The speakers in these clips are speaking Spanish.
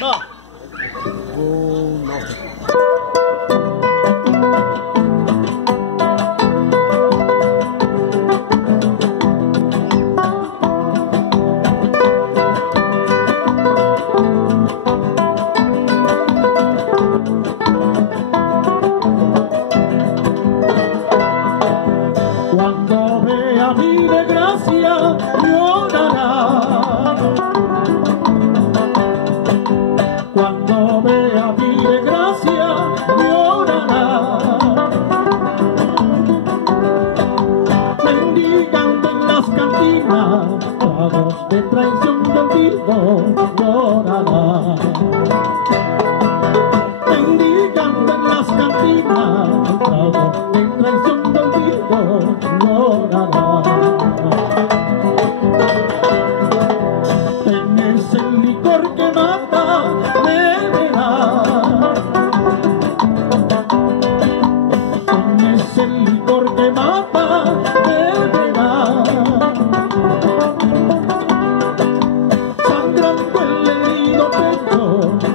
No. Cuando vea mi desgracia llorará. Cuando vea mi desgracia llorará. Mendigando en las cantinas, tragos de traición y olvido llorará. Mendigando en las cantinas, tragos de traición y olvido llorará. Tenés el licor que mata, beberá. Tenés el licor que mata, beberá. Sangrando el herido pecho,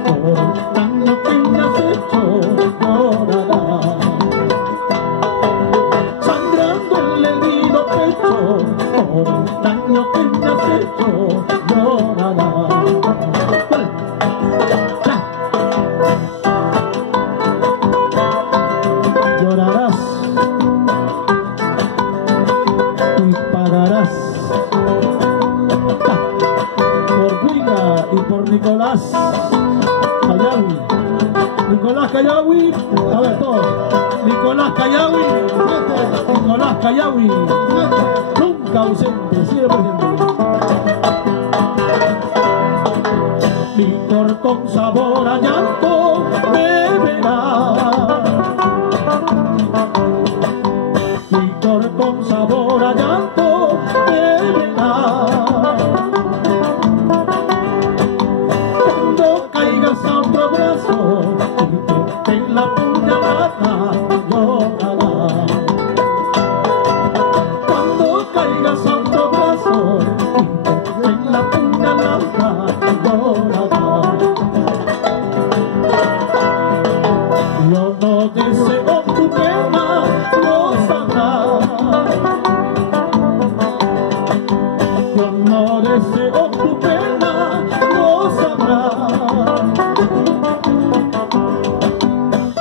por el daño que me has hecho, llorará. Sangrando el herido pecho, por el daño que me has hecho, llorará. Llorarás y pagarás por Huiga y por Nicolás Callawi. Nicolás Callawi, a ver todos. Nicolás Callawi, Nicolás Callawi, nunca ausente, siempre presente. Licor con sabor a llanto beberá. Licor con sabor a llanto beberá. Cuando caigas a otro brazo, en la puñalada llorará. Cuando caigas a otro brazo, en la puñalada llorará. Yo no deseo tu pena, lo sabrás. Yo no deseo tu pena, lo sabrás.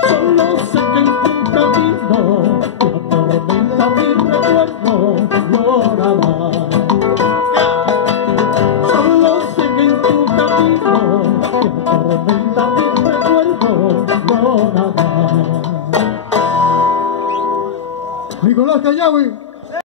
Solo sé que en tu camino te atormenta mi recuerdo, llorará. Solo sé que en tu camino te atormenta mi recuerdo, llorará. Nicolás Callawi.